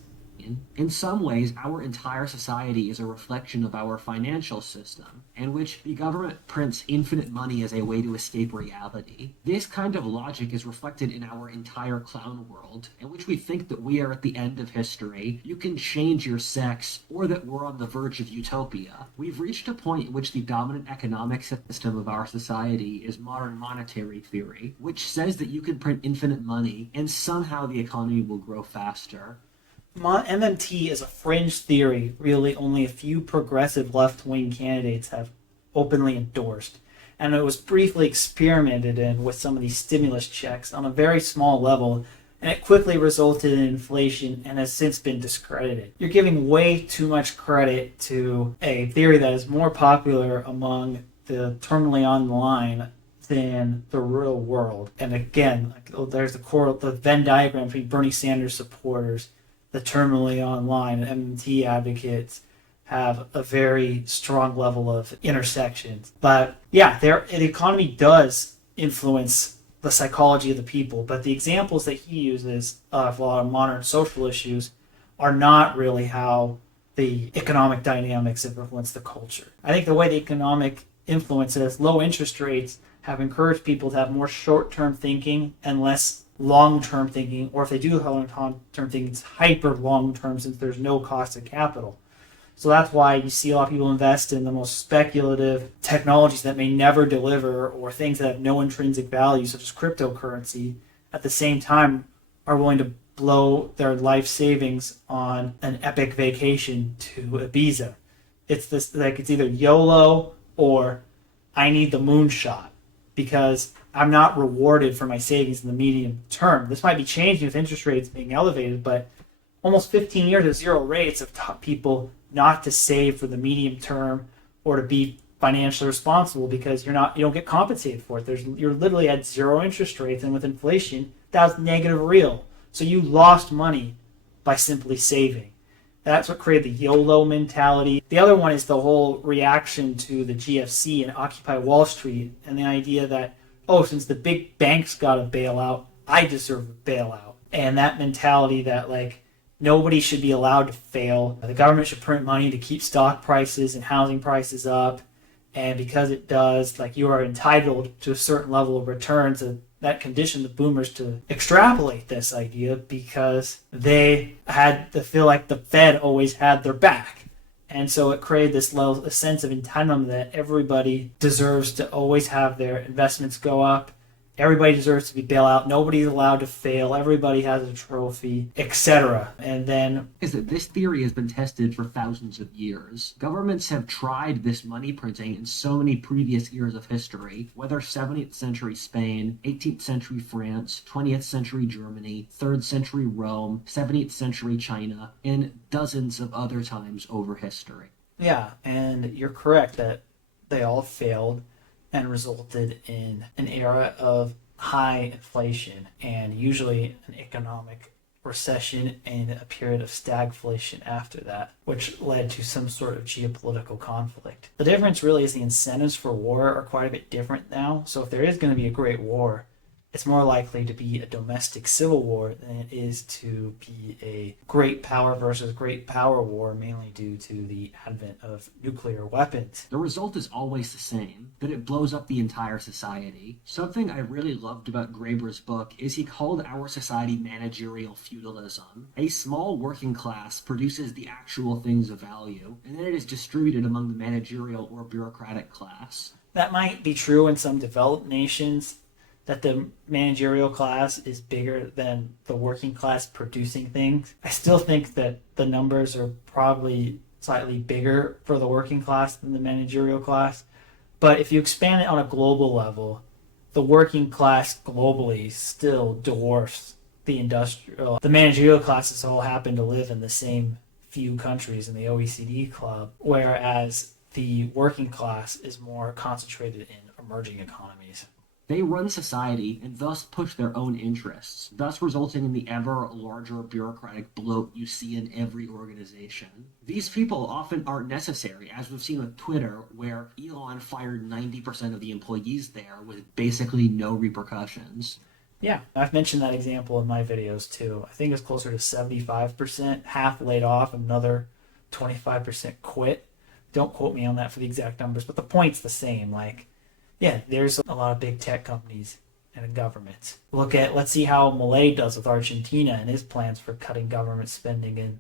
In some ways, our entire society is a reflection of our financial system, in which the government prints infinite money as a way to escape reality. This kind of logic is reflected in our entire clown world, in which we think that we are at the end of history, you can change your sex, or that we're on the verge of utopia. We've reached a point in which the dominant economic system of our society is modern monetary theory, which says that you can print infinite money, and somehow the economy will grow faster. MMT is a fringe theory really only a few progressive left-wing candidates have openly endorsed, and it was briefly experimented in with some of these stimulus checks on a very small level, and it quickly resulted in inflation and has since been discredited. You're giving way too much credit to a theory that is more popular among the terminally on the line than the real world. And again, there's the Venn diagram between Bernie Sanders supporters the terminally online MMT advocates have a very strong level of intersections. But yeah, the economy does influence the psychology of the people, but the examples that he uses of a lot of modern social issues are not really how the economic dynamics have influenced the culture. I think the way the economic influences, low interest rates have encouraged people to have more short-term thinking and less long-term thinking, or if they do have long-term thinking, it's hyper long-term since there's no cost of capital. So that's why you see a lot of people invest in the most speculative technologies that may never deliver, or things that have no intrinsic value, such as cryptocurrency, at the same time are willing to blow their life savings on an epic vacation to Ibiza. It's this, like, it's either YOLO or I need the moonshot because I'm not rewarded for my savings in the medium term. This might be changing with interest rates being elevated, but almost 15 years of zero rates have taught people not to save for the medium term or to be financially responsible because you don't get compensated for it. You're literally at zero interest rates, and with inflation, that's negative real. So you lost money by simply saving. That's what created the YOLO mentality. The other one is the whole reaction to the GFC and Occupy Wall Street and the idea that, oh, since the big banks got a bailout, I deserve a bailout. And that mentality that, like, nobody should be allowed to fail. The government should print money to keep stock prices and housing prices up. And because it does, like, you are entitled to a certain level of returns. That conditioned the boomers to extrapolate this idea because they had to feel like the Fed always had their back. And so it created this a sense of entitlement that everybody deserves to always have their investments go up. Everybody deserves to be bailed out. Nobody's allowed to fail. Everybody has a trophy, etc. And then is that this theory has been tested for thousands of years. Governments have tried this money printing in so many previous eras of history, whether 17th century Spain, 18th century France, 20th century Germany, 3rd century Rome, 17th century China, and dozens of other times over history. Yeah, and you're correct that they all failed and resulted in an era of high inflation and usually an economic recession and a period of stagflation after that, which led to some sort of geopolitical conflict. The difference really is the incentives for war are quite a bit different now. So if there is going to be a great war, it's more likely to be a domestic civil war than it is to be a great power versus great power war, mainly due to the advent of nuclear weapons. The result is always the same, that it blows up the entire society. Something I really loved about Graeber's book is he called our society managerial feudalism. A small working class produces the actual things of value, and then it is distributed among the managerial or bureaucratic class. That might be true in some developed nations, that the managerial class is bigger than the working class producing things. I still think that the numbers are probably slightly bigger for the working class than the managerial class. But if you expand it on a global level, the working class globally still dwarfs the industrial. The managerial classes all happen to live in the same few countries in the OECD club, whereas the working class is more concentrated in emerging economies. They run society and thus push their own interests, thus resulting in the ever larger bureaucratic bloat you see in every organization. These people often aren't necessary, as we've seen with Twitter, where Elon fired 90% of the employees there with basically no repercussions. Yeah, I've mentioned that example in my videos too. I think it's closer to 75%, half laid off, another 25% quit. Don't quote me on that for the exact numbers, but the point's the same. Like, yeah, there's a lot of big tech companies and governments. Let's see how Milei does with Argentina and his plans for cutting government spending and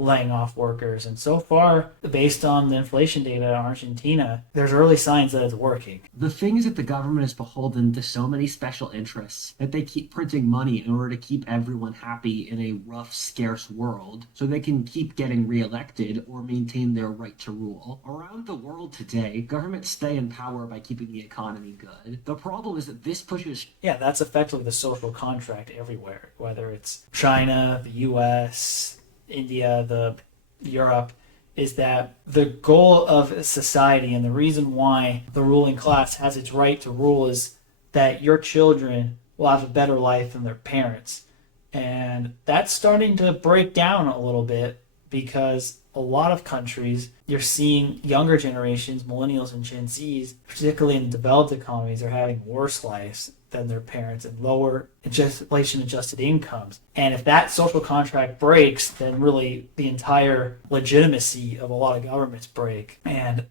laying off workers. And so far, based on the inflation data in Argentina, there's early signs that it's working. The thing is that the government is beholden to so many special interests that they keep printing money in order to keep everyone happy in a rough, scarce world, so they can keep getting reelected or maintain their right to rule. Around the world today, governments stay in power by keeping the economy good. The problem is that this pushes... Yeah, that's effectively the social contract everywhere, whether it's China, the US, India, Europe, is that the goal of society and the reason why the ruling class has its right to rule is that your children will have a better life than their parents. And that's starting to break down a little bit because a lot of countries, you're seeing younger generations, millennials and Gen Zs, particularly in developed economies, are having worse lives than their parents and lower inflation-adjusted incomes. And if that social contract breaks, then really the entire legitimacy of a lot of governments break. And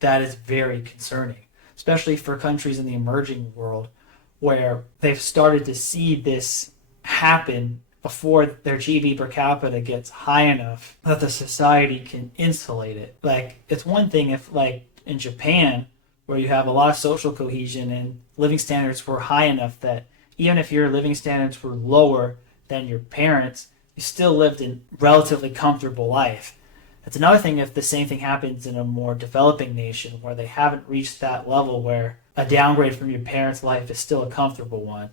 that is very concerning, especially for countries in the emerging world where they've started to see this happen before their GDP per capita gets high enough that the society can insulate it. Like, it's one thing if, like, in Japan, where you have a lot of social cohesion and living standards were high enough that even if your living standards were lower than your parents, you still lived a relatively comfortable life. It's another thing if the same thing happens in a more developing nation where they haven't reached that level where a downgrade from your parents' life is still a comfortable one.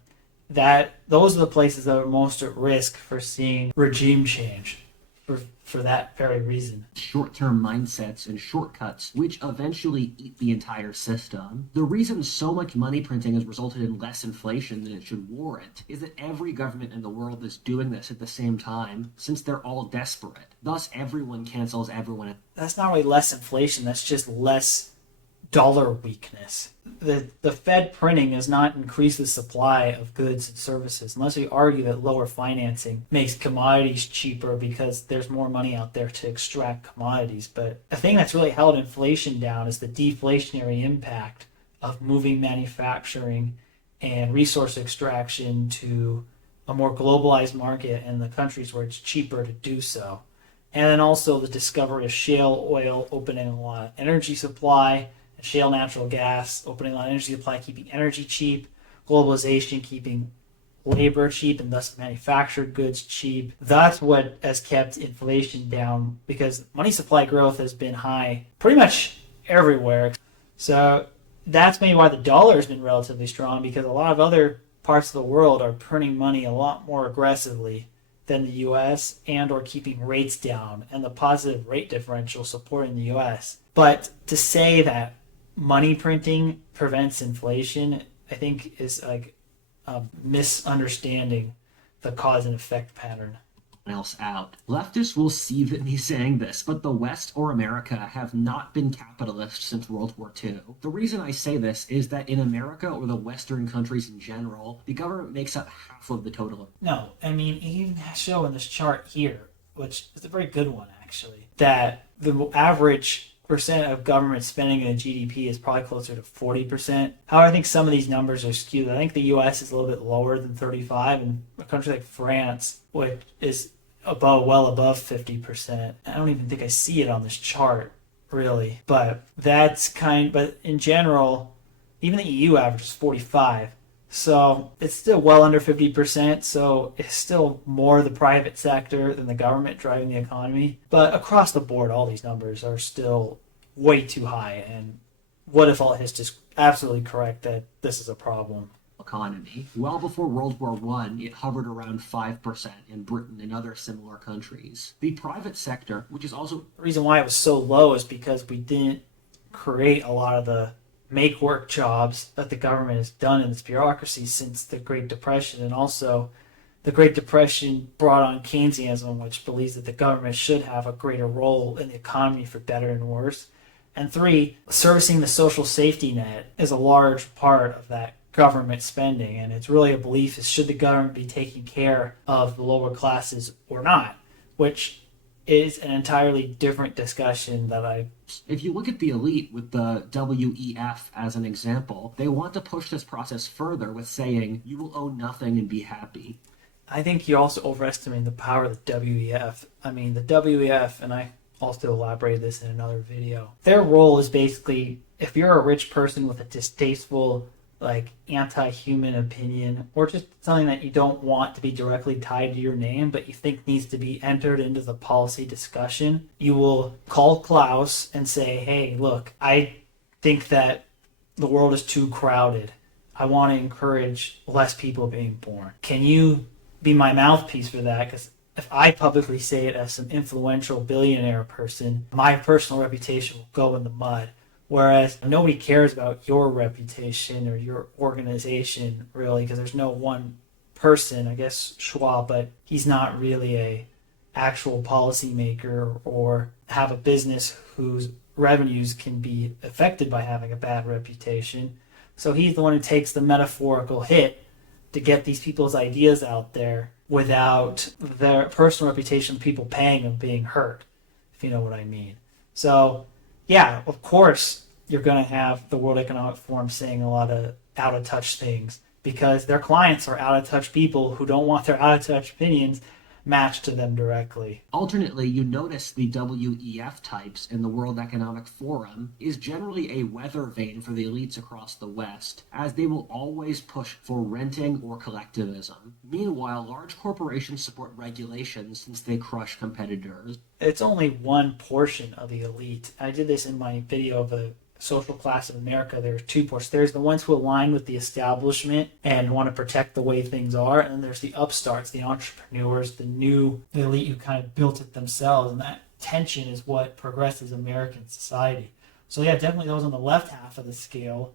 That those are the places that are most at risk for seeing regime change for that very reason. Short-term mindsets and shortcuts, which eventually eat the entire system. The reason so much money printing has resulted in less inflation than it should warrant is that every government in the world is doing this at the same time, since they're all desperate. Thus, everyone cancels everyone. That's not really less inflation, that's just less dollar weakness. The Fed printing does not increase the supply of goods and services, unless we argue that lower financing makes commodities cheaper because there's more money out there to extract commodities. But the thing that's really held inflation down is the deflationary impact of moving manufacturing and resource extraction to a more globalized market in the countries where it's cheaper to do so. And then also the discovery of shale oil opening a lot of energy supply, shale natural gas, opening a lot of energy supply, keeping energy cheap, globalization, keeping labor cheap, and thus manufactured goods cheap. That's what has kept inflation down because money supply growth has been high pretty much everywhere. So that's maybe why the dollar has been relatively strong, because a lot of other parts of the world are printing money a lot more aggressively than the U.S. and or keeping rates down, and the positive rate differential supporting the U.S. But to say that money printing prevents inflation, I think is like a misunderstanding the cause and effect pattern. Else out. Leftists will seethe at me saying this, but the West or America have not been capitalist since World War II. The reason I say this is that in America or the Western countries in general, the government makes up half of the total. No, I mean, you even show in this chart here, which is a very good one actually, that the average percent of government spending in GDP is probably closer to 40%. However, I think some of these numbers are skewed. I think the U.S. is a little bit lower than 35%, and a country like France, which is well above 50%. I don't even think I see it on this chart, really. But but in general, even the EU average is 45%. So it's still well under 50%, so it's still more the private sector than the government driving the economy. But across the board, all these numbers are still way too high, and WhatifAltHist's is absolutely correct that this is a problem. Economy. Well before World War I, it hovered around 5% in Britain and other similar countries. The private sector, which is also... The reason why it was so low is because we didn't create a lot of the make-work jobs that the government has done in this bureaucracy since the Great Depression. And also, the Great Depression brought on Keynesianism, which believes that the government should have a greater role in the economy for better and worse. And 3, servicing the social safety net is a large part of that government spending. And it's really a belief is should the government be taking care of the lower classes or not, which is an entirely different discussion that If you look at the elite with the WEF as an example, they want to push this process further with saying, you will own nothing and be happy. I think you're also overestimating the power of the WEF. I mean, the WEF, and I also elaborated this in another video, their role is basically, if you're a rich person with a distasteful, like, anti-human opinion, or just something that you don't want to be directly tied to your name, but you think needs to be entered into the policy discussion, you will call Klaus and say, hey, look, I think that the world is too crowded. I want to encourage less people being born. Can you be my mouthpiece for that? Because if I publicly say it as some influential billionaire person, my personal reputation will go in the mud. Whereas nobody cares about your reputation or your organization, really, because there's no one person, I guess Schwab, but he's not really a actual policymaker or have a business whose revenues can be affected by having a bad reputation. So he's the one who takes the metaphorical hit to get these people's ideas out there without their personal reputation of people paying them being hurt, if you know what I mean. So, yeah, of course, you're going to have the World Economic Forum saying a lot of out-of-touch things because their clients are out-of-touch people who don't want their out-of-touch opinions matched to them directly. Alternately, you notice the WEF types in the World Economic Forum is generally a weather vane for the elites across the West, as they will always push for renting or collectivism. Meanwhile, large corporations support regulations since they crush competitors. It's only one portion of the elite. I did this in my video of the social class of America. There's two portions. There's the ones who align with the establishment and want to protect the way things are, and then there's the upstarts, the entrepreneurs, the elite who kind of built it themselves, and that tension is what progresses American society. So yeah, definitely those on the left half of the scale,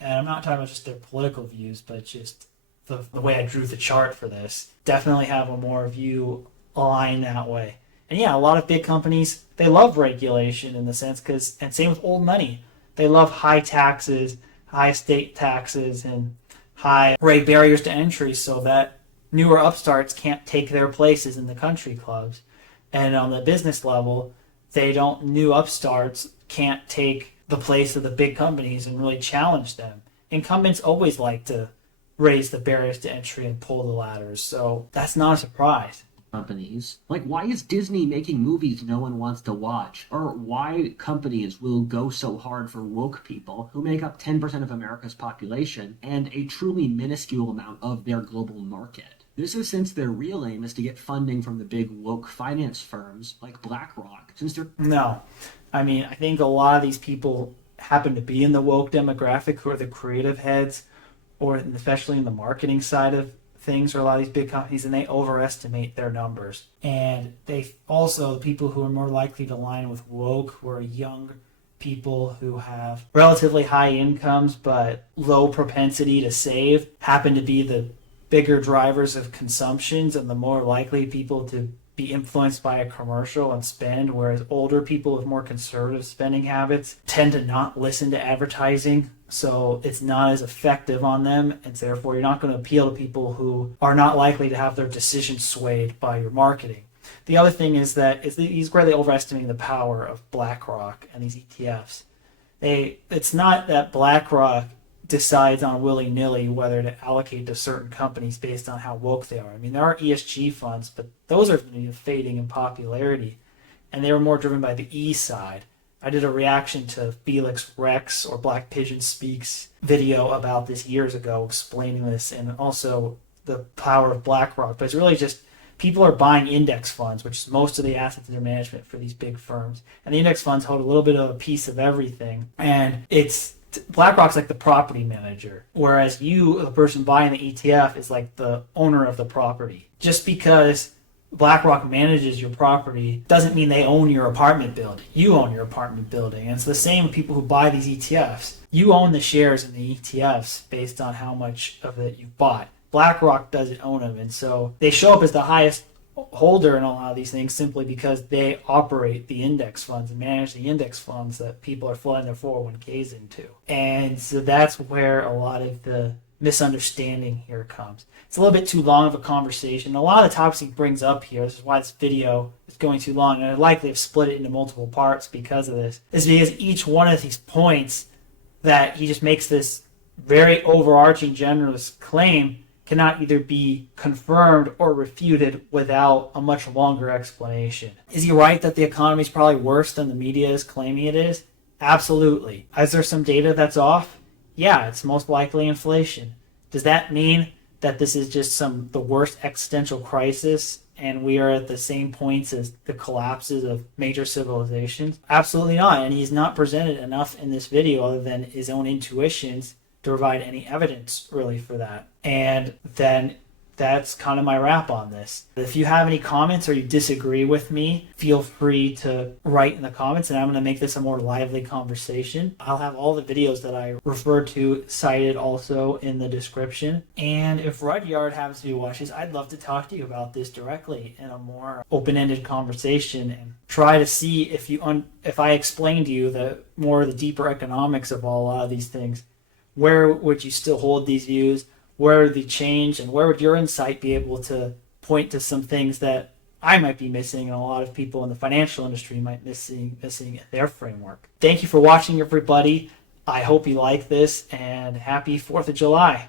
and I'm not talking about just their political views, but just the way I drew the chart for this, definitely have a more view aligned that way. And yeah, a lot of big companies, they love regulation in the sense, and same with old money. They love high taxes, high state taxes, and high rate barriers to entry so that newer upstarts can't take their places in the country clubs. And on the business level, new upstarts can't take the place of the big companies and really challenge them. Incumbents always like to raise the barriers to entry and pull the ladders, so that's not a surprise. Companies. Like, why is Disney making movies no one wants to watch? Or why companies will go so hard for woke people who make up 10% of America's population and a truly minuscule amount of their global market? This is since their real aim is to get funding from the big woke finance firms like BlackRock, since they're... No. I mean, I think a lot of these people happen to be in the woke demographic who are the creative heads, or especially in the marketing side of things for a lot of these big companies, and they overestimate their numbers. And they also, the people who are more likely to align with woke, who are young people who have relatively high incomes but low propensity to save, happen to be the bigger drivers of consumptions and the more likely people to be influenced by a commercial and spend, whereas older people with more conservative spending habits tend to not listen to advertising, so it's not as effective on them, and therefore you're not going to appeal to people who are not likely to have their decisions swayed by your marketing. The other thing is that he's greatly overestimating the power of BlackRock and these ETFs. It's not that BlackRock decides on willy-nilly whether to allocate to certain companies based on how woke they are. I mean, there are ESG funds, but those are fading in popularity, and they were more driven by the E side. I did a reaction to Felix Rex or Black Pigeon Speaks video about this years ago, explaining this, and also the power of BlackRock. But it's really just people are buying index funds, which is most of the assets under management for these big firms. And the index funds hold a little bit of a piece of everything. And BlackRock's like the property manager, whereas you, the person buying the ETF, is like the owner of the property. Just because BlackRock manages your property doesn't mean they own your apartment building. You own your apartment building. And it's the same with people who buy these ETFs. You own the shares in the ETFs based on how much of it you've bought. BlackRock doesn't own them, and so they show up as the highest holder in a lot of these things simply because they operate the index funds and manage the index funds that people are flooding their 401ks into. And so that's where a lot of the misunderstanding here comes. It's a little bit too long of a conversation. A lot of the topics he brings up here, this is why this video is going too long, and I'd likely have split it into multiple parts because of this, is because each one of these points that he just makes this very overarching generalist claim cannot either be confirmed or refuted without a much longer explanation. Is he right that the economy is probably worse than the media is claiming it is? Absolutely. Is there some data that's off? Yeah, it's most likely inflation. Does that mean that this is just the worst existential crisis and we are at the same points as the collapses of major civilizations? Absolutely not. And he's not presented enough in this video other than his own intuitions to provide any evidence really for that. And then that's kind of my wrap on this. If you have any comments or you disagree with me, feel free to write in the comments, and I'm going to make this a more lively conversation. I'll have all the videos that I referred to cited also in the description. And if Rudyard happens to be watching this, I'd love to talk to you about this directly in a more open-ended conversation and try to see if I explain to you the deeper economics of a lot of these things. Where would you still hold these views? Where would they change, and where would your insight be able to point to some things that I might be missing and a lot of people in the financial industry might be missing their framework? Thank you for watching, everybody. I hope you like this, and happy 4th of July.